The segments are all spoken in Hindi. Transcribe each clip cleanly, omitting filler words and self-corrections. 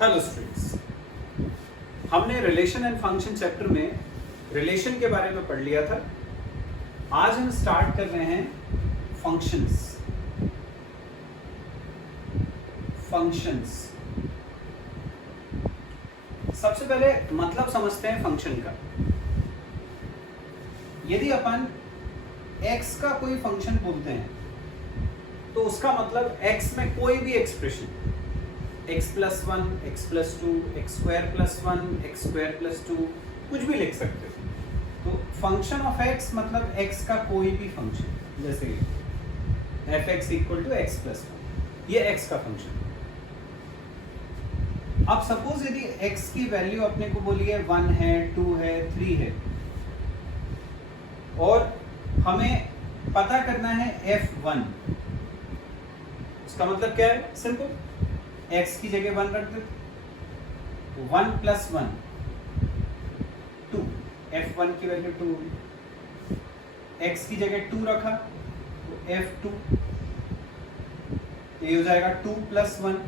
हेलो स्टूडेंट्स, हमने रिलेशन एंड फंक्शन चैप्टर में रिलेशन के बारे में पढ़ लिया था। आज हम स्टार्ट कर रहे हैं फंक्शंस। सबसे पहले मतलब समझते हैं फंक्शन का। यदि अपन x का कोई फंक्शन बोलते हैं तो उसका मतलब x में कोई भी expression x plus 1, x plus 2, x square plus 1, x square plus 2 कुछ भी लिख सकते हो। तो फंक्शन ऑफ x मतलब x का कोई भी फंक्शन, जैसे f(x) equal to x plus 1, ये x का फंक्शन। अब सपोज यदि x की वैल्यू अपने को बोलिए 1 है, 2 है, 3 है और हमें पता करना है f1। उसका मतलब क्या है? सिंपल, x की जगह 1 रख दो, 1 प्लस 1 2, f1 की वैल्यू 2 होगी। x की जगह 2 रखा तो f2, ये हो जाएगा 2 प्लस 1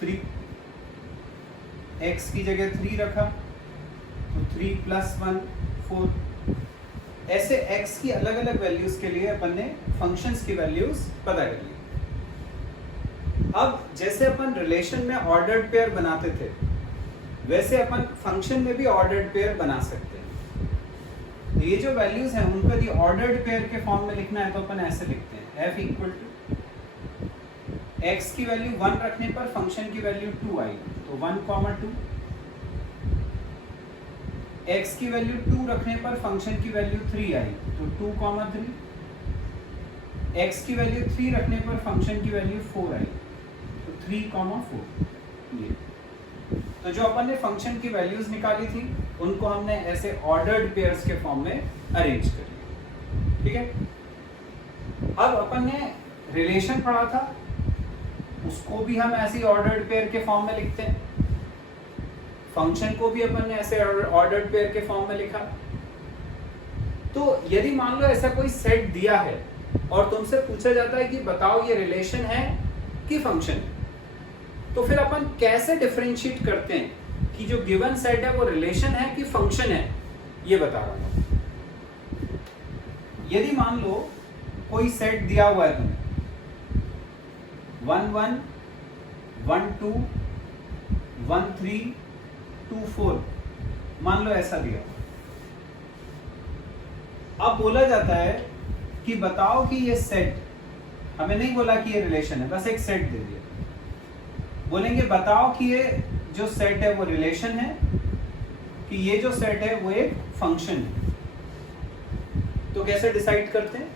3, x की जगह 3 रखा तो 3 प्लस 1 4। ऐसे x की अलग अलग वैल्यूज के लिए अपन ने फंक्शंस की वैल्यूज पता कर ली। अब जैसे अपन रिलेशन में ऑर्डर्ड पेयर बनाते थे वैसे अपन फंक्शन में भी ऑर्डर्ड पेयर बना सकते हैं। तो ये जो वैल्यूज हैं उनको यदि ऑर्डर्ड पेयर के फॉर्म में लिखना है तो अपन ऐसे लिखते हैं, f इक्वल टू x की वैल्यू 1 रखने पर फंक्शन की वैल्यू 2 आई तो 1, 2, x की वैल्यू 2 रखने पर फंक्शन की वैल्यू 3 आई तो 2, 3, x की वैल्यू 3 रखने पर फंक्शन की वैल्यू 4 आई तो 3, 4। ये तो जो अपन ने फंक्शन की वैल्यूज निकाली थी उनको हमने ऐसे ऑर्डर्ड पेयर्स के फॉर्म में अरेंज कर लिया। ठीक है, अब अपन ने रिलेशन पढ़ा था, उसको भी हम ऐसे ऑर्डर्ड पेयर के फॉर्म में लिखते हैं। फंक्शन को भी अपन ने ऐसे ऑर्डर्ड पेयर के फॉर्म में लिखा। तो यदि मान लो ऐसा कोई सेट दिया है और तुमसे पूछा जाता है कि बताओ ये रिलेशन है कि फंक्शन है, तो फिर अपन कैसे डिफरेंशिएट करते हैं कि जो गिवन सेट है वो रिलेशन है कि फंक्शन है, ये बता रहा हूं। यदि मान लो कोई सेट दिया हुआ है तुम्हें 1, 1, 1, 2, 1, 3, 2, 4, मान लो ऐसा दिया। अब बोला जाता है कि बताओ कि ये सेट, हमें नहीं बोला कि ये रिलेशन है, बस एक सेट दे दिया। बोलेंगे बताओ कि ये जो सेट है वो रिलेशन है कि ये जो सेट है वो एक फंक्शन है। तो कैसे डिसाइड करते हैं?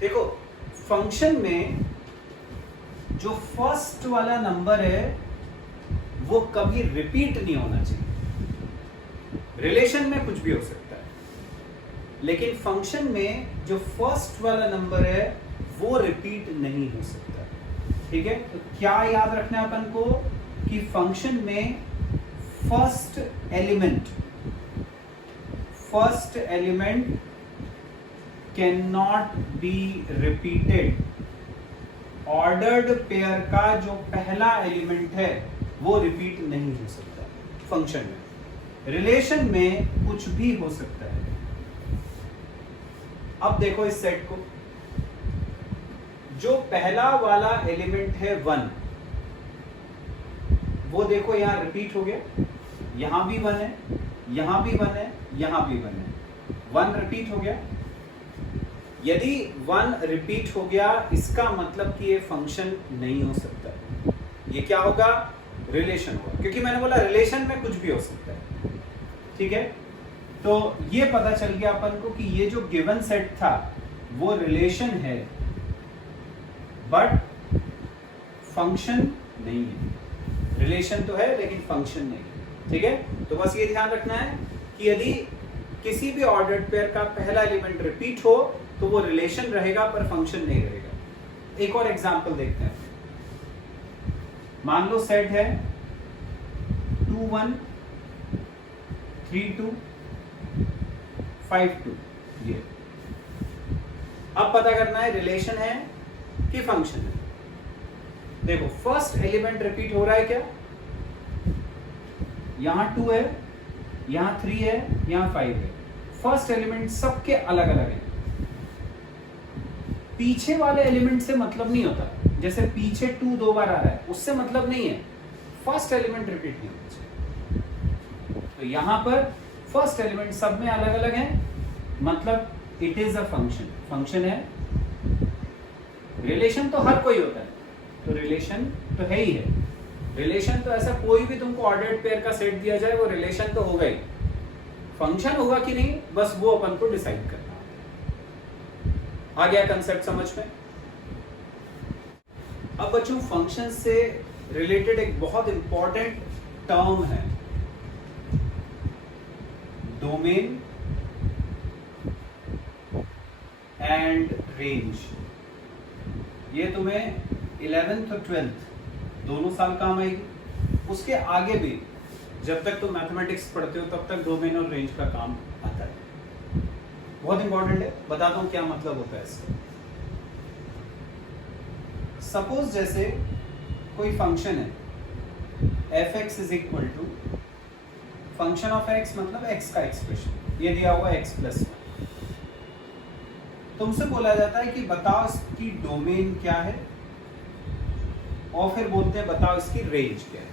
देखो, फंक्शन में जो फर्स्ट वाला नंबर है वो कभी रिपीट नहीं होना चाहिए। रिलेशन में कुछ भी हो सकता है, लेकिन फंक्शन में जो फर्स्ट वाला नंबर है वो रिपीट नहीं हो सकता। ठीक है, तो क्या याद रखना है अपन को कि फंक्शन में first element can not be repeated. Ordered pair का जो पहला एलिमेंट है वो रिपीट नहीं हो सकता फंक्शन में। रिलेशन में कुछ भी हो सकता है। अब देखो इस सेट को, जो पहला वाला एलिमेंट है 1, वो देखो यहां रिपीट हो गया, यहां भी 1 है, यहां भी 1 है, यहां भी 1 है, 1 रिपीट हो गया। यदि 1 रिपीट हो गया इसका मतलब कि ये फंक्शन नहीं हो सकता। ये क्या होगा? रिलेशन होगा, क्योंकि मैंने बोला रिलेशन में कुछ भी हो सकता है। ठीक है, तो ये पता चल गया अपन को कि ये जो गिवन सेट था वो रिलेशन है बट फंक्शन नहीं है। रिलेशन तो है लेकिन फंक्शन नहीं है। ठीक है, तो बस ये ध्यान रखना है कि यदि किसी भी ऑर्डर्ड पेयर का पहला एलिमेंट रिपीट हो तो वो रिलेशन रहेगा पर फंक्शन नहीं रहेगा। एक और एग्जांपल देखते हैं। मान लो सेट है 2, 1, 3, 2, 5, 2, ये। अब पता करना है रिलेशन है कि फंक्शन है। देखो फर्स्ट एलिमेंट रिपीट हो रहा है क्या, यहां 2 है, यहां 3 है, यहां 5 है। फर्स्ट एलिमेंट सबके अलग अलग है। पीछे वाले एलिमेंट से मतलब नहीं होता, जैसे पीछे 2 2 बार आ रहा है उससे मतलब नहीं है, फर्स्ट एलिमेंट रिपीट नहीं होना चाहिए। तो यहां पर फर्स्ट एलिमेंट सब में अलग अलग है, मतलब it is a function. Function है, रिलेशन तो हर कोई होता है, तो रिलेशन तो है ही है। रिलेशन तो ऐसा कोई भी तुमको ऑर्डर्ड पेयर का सेट दिया जाए वो रिलेशन तो होगा ही, फंक्शन होगा कि नहीं बस वो अपन को डिसाइड करना। आ गया कंसेप्ट समझ में। अब बच्चों फंक्शन से रिलेटेड एक बहुत इंपॉर्टेंट टर्म है डोमेन एंड रेंज। ये तुम्हें 11th और 12th दोनों साल काम आएगी। उसके आगे भी जब तक तुम मैथमेटिक्स पढ़ते हो तब तक डोमेन और रेंज का काम आता है, बहुत इंपॉर्टेंट है। बताता हूं क्या मतलब होता है इसका। सपोज जैसे कोई फंक्शन है f(x) is equal to function of x, मतलब x का एक्सप्रेशन ये दिया हुआ x प्लस 1। तुमसे बोला जाता है कि बताओ इसकी डोमेन क्या है, और फिर बोलते हैं बताओ इसकी रेंज क्या है।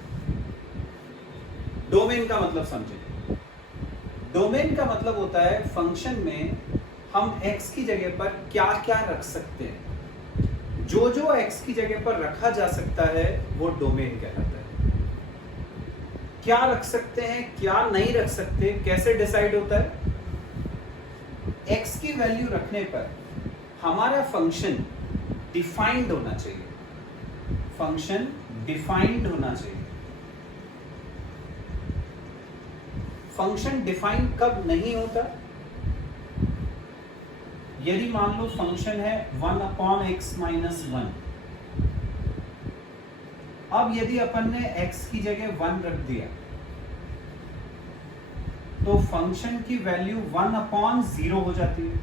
डोमेन का मतलब समझे। डोमेन का मतलब होता है फंक्शन में हम x की जगह पर क्या क्या रख सकते हैं। जो जो x की जगह पर रखा जा सकता है वो डोमेन कहलाता है। क्या रख सकते हैं क्या नहीं रख सकते कैसे डिसाइड होता है, x की वैल्यू रखने पर हमारा फंक्शन डिफाइंड होना चाहिए। फंक्शन डिफाइंड होना चाहिए। फंक्शन डिफाइन कब नहीं होता, यदि मान लो फंक्शन है 1/x - 1। अब यदि अपन ने x की जगह 1 रख दिया तो फंक्शन की वैल्यू 1/0 हो जाती है।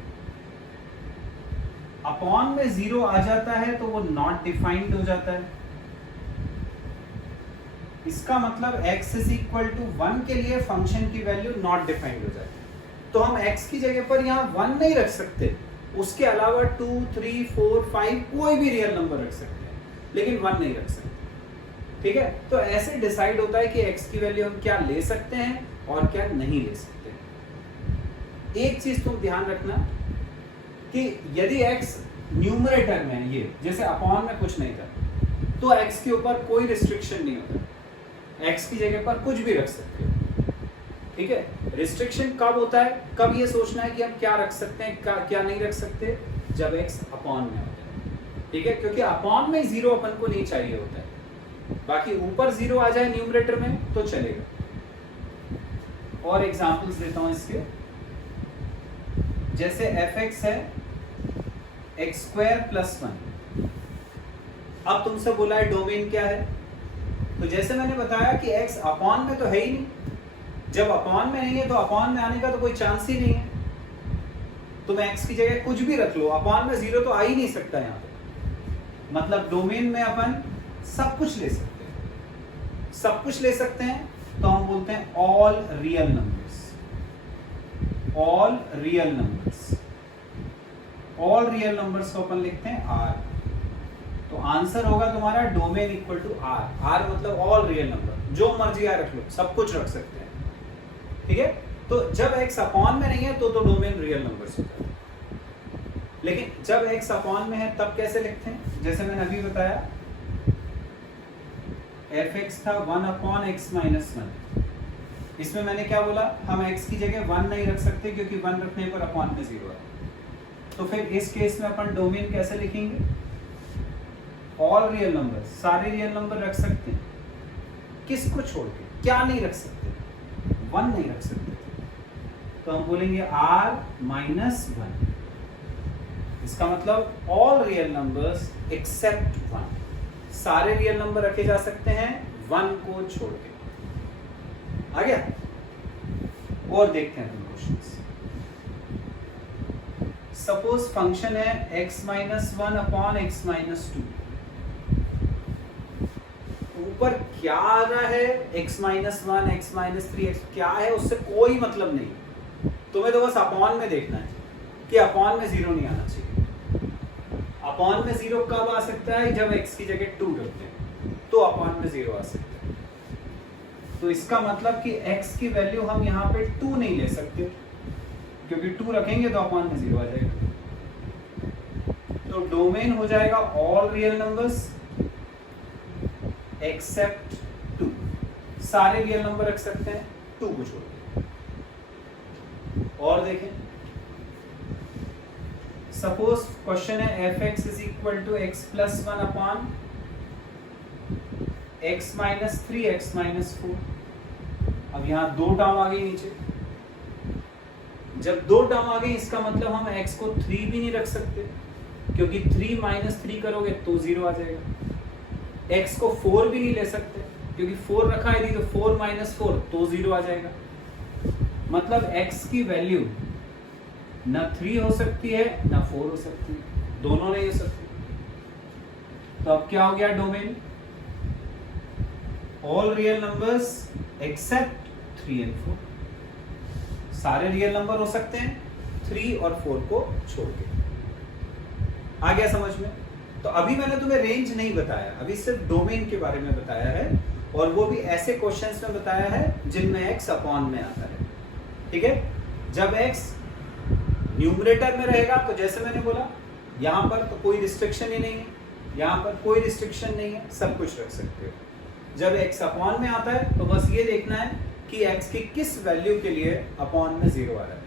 अपॉन में 0 आ जाता है तो वो नॉट डिफाइंड हो जाता है। इसका मतलब x इज इक्वल टू 1 के लिए फंक्शन की वैल्यू नॉट डिफाइंड हो जाती है। तो हम x की जगह पर यहाँ 1 नहीं रख सकते, उसके अलावा 2, 3, 4, 5 कोई भी रियल नंबर रख सकते हैं, लेकिन 1 नहीं रख सकते। ठीक है, तो ऐसे डिसाइड होता है कि x की वैल्यू हम क्या ले सकते हैं और क्या नहीं ले सकते हैं। एक चीज तुम ध्यान रखना कि यदि x न्यूमरेटर में है, ये जैसे अपॉन में कुछ नहीं था, तो x के ऊपर कोई रिस्ट्रिक्शन नहीं होता, x की जगह पर कुछ भी रख सकते हो। ठीक है, रिस्ट्रिक्शन कब होता है, कब ये सोचना है कि हम क्या रख सकते हैं क्या नहीं रख सकते, जब x अपॉन में होता है। ठीक है, क्योंकि अपॉन में 0 अपन को नहीं चाहिए होता है, बाकी ऊपर 0 आ जाए न्यूमरेटर में तो चलेगा। और एग्जांपल्स देता हूं इसके, जैसे f(x) है x² + 1। अब तुमसे बोला है डोमेन क्या है, तो जैसे मैंने बताया कि x अपॉन में तो है ही नहीं, जब अपॉन में नहीं है तो अपॉन में आने का तो कोई चांस ही नहीं है। तुम x की जगह कुछ भी रख लो, अपॉन में 0 तो आ ही नहीं सकता यहाँ पे। मतलब डोमेन में अपन सब कुछ ले सकते हैं, सब कुछ ले सकते हैं, तो हम बोलते हैं all real numbers. All real numbers, all real numbers को अपन लिखते हैं r। तो आंसर होगा तुम्हारा domain equal to r। r मतलब ऑल रियल नंबर, जो मर्जी आ रख लो, सब कुछ रख सकते हैं। ठीक है, तो जब x अपॉन में नहीं है तो डोमेन रियल नंबर्स होता है, लेकिन जब x अपॉन में है तब कैसे लिखते हैं, जैसे मैंने अभी बताया f(x) था 1/x - 1। इसमें मैंने क्या बोला, हम x की जगह 1 नहीं रख सकते क्योंकि 1 रखने पर अपॉन में 0 है। तो फिर इस केस में अपन डोमेन कैसे लिखेंगे, ऑल रियल नंबर, सारे रियल नंबर रख सकते हैं, किसको छोड़ के, क्या नहीं रख सकते, 1 नहीं रख सकते, तो हम बोलेंगे r - 1। इसका मतलब ऑल रियल नंबर्स एक्सेप्ट 1, सारे रियल नंबर रखे जा सकते हैं 1 को छोड़ के। आ गया, और देखते हैं क्वेश्चंस। सपोज फंक्शन है x - 1/x - 2। ऊपर क्या आ रहा है, x minus one, x minus three, x क्या है, उससे कोई मतलब नहीं। तुम्हें तो बस अपॉन में देखना है कि अपॉन में जीरो नहीं आना चाहिए। अपॉन में जीरो कब आ सकता है, जब x की जगह 2 रखते हैं तो अपॉन में जीरो आ सकता है। तो इसका मतलब कि x की वैल्यू हम यहाँ पे 2 नहीं ले सकते, क्योंकि 2 रखेंगे तो अपॉन में जीरो आ जाएगा। तो डोमेन हो जाएगा ऑल रियल नंबर्स एक्सेप्ट 2। सारे रियल नंबर रख सकते हैं 2 को छोड़ के। और देखें, सपोज क्वेश्चन है fx is equal to x plus one upon x minus three, x minus four. अब यहाँ 2 टर्म आ गई नीचे। जब 2 टर्म आ गई इसका मतलब हम x को 3 भी नहीं रख सकते, क्योंकि 3 माइनस 3 करोगे तो 0 आ जाएगा। x को 4 भी नहीं ले सकते, क्योंकि 4 रखा है तो 4 माइनस 4 तो 0 आ जाएगा। मतलब x की वैल्यू ना 3 हो सकती है ना 4 हो सकती है, दोनों नहीं हो सकती। तो अब क्या हो गया domain, all real numbers accept 3 and 4। सारे रियल नंबर हो सकते हैं 3 और 4 को छोड़ के। आ गया समझ में? तो अभी मैंने तुम्हें रेंज नहीं बताया, अभी सिर्फ डोमेन के बारे में बताया है, और वो भी ऐसे क्वेश्चंस में बताया है जिनमें x अपॉन में आता है। ठीक है, जब x न्यूमरेटर में रहेगा तो जैसे मैंने बोला यहाँ पर तो कोई रिस्ट्रिक्शन ही नहीं है, यहाँ पर कोई रिस्ट्रिक्शन नहीं है, सब कुछ रख सकते हो। जब x अपॉन में आता है तो बस ये देखना है कि x की किस वैल्यू के लिए अपॉन में 0 आ रहा है,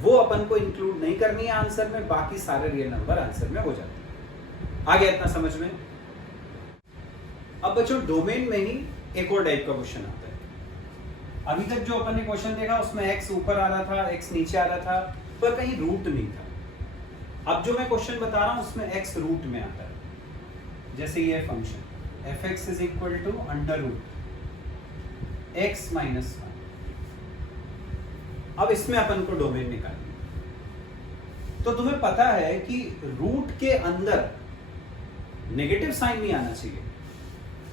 वो अपन को इंक्लूड नहीं करनी है आंसर में, बाकी सारे रियल नंबर आंसर में हो जाते हैं। आ गया इतना समझ में? अब बच्चों डोमेन में ही एक और टाइप का क्वेश्चन आता है। अभी तक जो अपन ने क्वेश्चन देखा उसमें x ऊपर आ रहा था, x नीचे आ रहा था, पर कहीं रूट नहीं था। अब जो मैं क्वेश्चन बता रहा हूं उसमें x रूट में आता है। जैसे ये function fx is equal to under root x minus 1। अब इसमें अपन को डोमेन निकालना है। तो तुम्हें पता है कि रूट के अंदर नेगेटिव साइन नहीं आना चाहिए।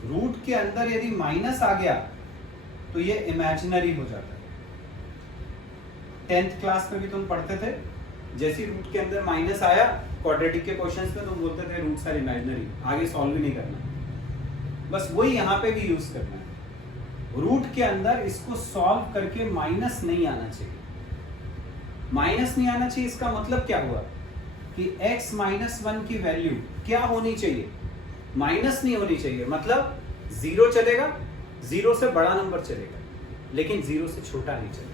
रूट के अंदर यदि माइनस आ गया तो ये इमेजिनरी हो जाता है। 10th क्लास में भी तुम पढ़ते थे, जैसे रूट के अंदर माइनस आया क्वाड्रेटिक के क्वेश्चंस में तुम बोलते थे रूट्स आर इमेजिनरी, आगे सॉल्व भी नहीं करना। बस वही यहाँ पे भी यूज करना है। रूट के अंदर इसको सॉल्व करके माइनस नहीं आना चाहिए। माइनस नहीं आना चाहिए इसका मतलब क्या हुआ कि x माइनस 1 की वैल्यू क्या होनी चाहिए, माइनस नहीं होनी चाहिए। मतलब 0 चलेगा, 0 से बड़ा नंबर चलेगा, लेकिन 0 से छोटा नहीं चलेगा।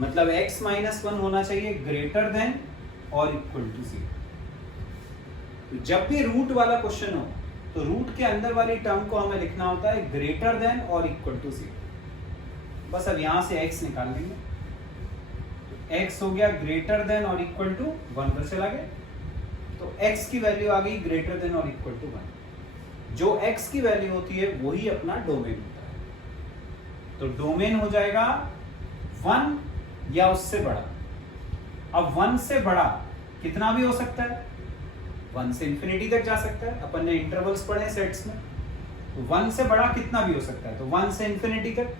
मतलब x माइनस 1 होना चाहिए ग्रेटर देन और इक्वल टू 0। जब भी रूट वाला क्वेश्चन हो तो रूट के अंदर वाली टर्म को हमें लिखना होता है ग्रेटर देन और इक्वल टू 0। बस अब यहां से x निकाल लेंगे, तो x हो गया ग्रेटर देन और इक्वल टू 1 पर चला गया, तो x की वैल्यू आ गई ग्रेटर देन और इक्वल टू 1। जो x की वैल्यू होती है वही अपना डोमेन होता है। तो डोमेन हो जाएगा 1 या उससे बड़ा। अब 1 से बड़ा कितना भी हो सकता है, 1 से इंफिनिटी तक जा सकता है। अपन ने इंटरवल्स पढ़े सेट्स में, तो 1 से बड़ा कितना भी हो सकता है, तो 1 से इंफिनिटी तक।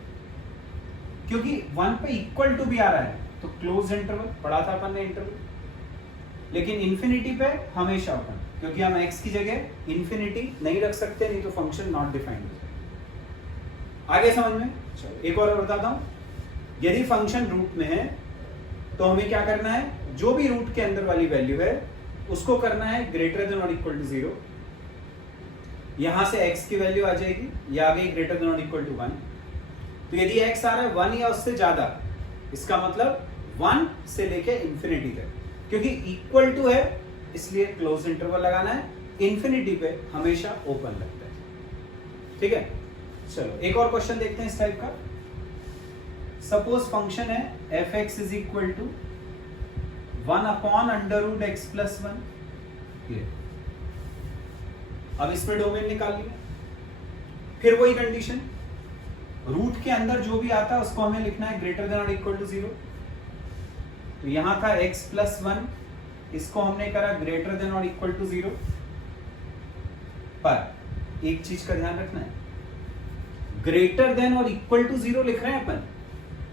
क्योंकि 1 पे इक्वल टू भी आ रहा है तो क्लोज इंटरवल पढ़ा था अपन ने इंटरवल। लेकिन इंफिनिटी पे हमेशा ओपन, क्योंकि हम x की जगह इंफिनिटी नहीं रख सकते, नहीं तो फंक्शन नॉट डिफाइंड हो जाएगा। आगे समझ में? चलो एक और बताता हूं। यदि फंक्शन रूट में है तो हमें क्या करना है, जो भी रूट के अंदर वाली वैल्यू है उसको करना है ग्रेटर देन और इक्वल टू 0। यहां से x की वैल्यू आ जाएगी, ये आ गई ग्रेटर देन और इक्वल टू 1। तो यदि x आ रहा है 1 या उससे ज्यादा, इसका मतलब 1 से लेके इंफिनिटी तक, क्योंकि इक्वल टू है इसलिए क्लोज इंटरवल लगाना है, इंफिनिटी पे हमेशा ओपन लगता है। ठीक है, चलो एक और क्वेश्चन देखते हैं इस टाइप का। सपोज फंक्शन है fx is equal to 1 upon under root x plus 1। अब इस पे डोमेन निकाल लिया। फिर वही कंडीशन, रूट के अंदर जो भी आता है उसको हमें लिखना है ग्रेटर देन और इक्वल टू 0। तो यहां था x प्लस 1, इसको हमने करा ग्रेटर देन और इक्वल टू 0। पर एक चीज का ध्यान रखना है, ग्रेटर देन और इक्वल टू 0 लिख रहे हैं अपन।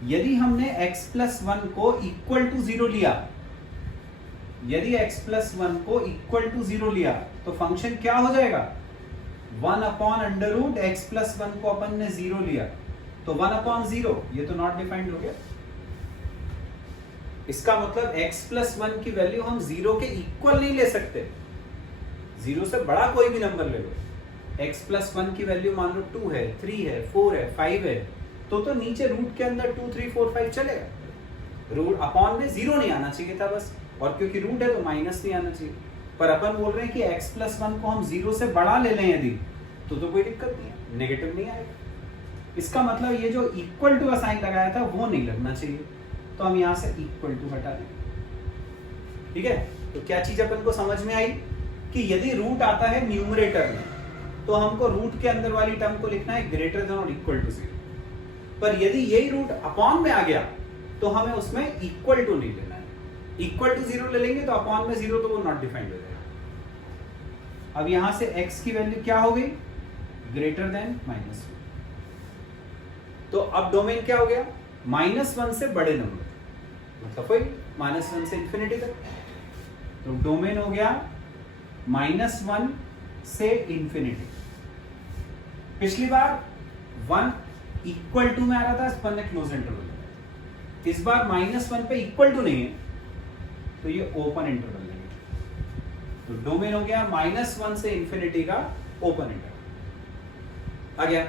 यदि हमने x प्लस 1 को इक्वल टू 0 लिया, यदि x प्लस 1 को इक्वल टू 0 लिया तो फंक्शन क्या हो जाएगा? 1 upon under root x plus 1 को अपन ने 0 लिया तो 1 अपॉन 0, ये तो नॉट डिफाइंड हो गया। इसका मतलब x प्लस 1 की वैल्यू हम 0 के इक्वल नहीं ले सकते, 0 से बड़ा कोई भी नंबर ले लो। x प्लस 1 की वैल्यू मान लो 2 है, 3 है, 4 है, 5 है, तो नीचे रूट के अंदर 2, 3, 4, 5 चलेगा। रूट अपॉन में 0 नहीं आना चाहिए था बस, और क्योंकि रूट है तो माइनस नहीं आना चाहिए। पर अपन बोल रहे हैं कि x प्लस 1 को हम 0 से बड़ा ले लें यदि, तो कोई दिक्कत नहीं है, नेगेटिव नहीं आएगा। इसका मतलब ये जो इक्वल टू का साइन लगाया था वो नहीं लगना चाहिए, तो हम यहाँ से इक्वल टू हटा दें। ठीक है, तो क्या चीज अपन को समझ में आई कि यदि रूट आता है न्यूमरेटर में तो हमको रूट के अंदर वाली टर्म को लिखना है ग्रेटर देन और इक्वल टू 0। पर यदि यही रूट अपॉन में आ गया तो हमें उसमें इक्वल टू नहीं लेना है। इक्वल टू 0 ले लेंगे तो अपॉन में 0 तो वो नॉट डिफाइंड हो जाएगा। अब यहां से x की वैल्यू क्या हो गई? Greater than -1। तो अब डोमेन क्या हो गया? -1 से बड़े नंबर, मतलब कोई -1 से इंफिनिटी तक। तो डोमेन हो गया -1 से इंफिनिटी। पिछली बार 1 इक्वल टू में आ रहा था, इस पर क्लोज इंटरवल। इस बार -1 पे इक्वल टू नहीं है तो ये ओपन इंटरवल लेंगे। तो डोमेन हो गया -1 से इंफिनिटी का ओपन इंटरवल। आ गया।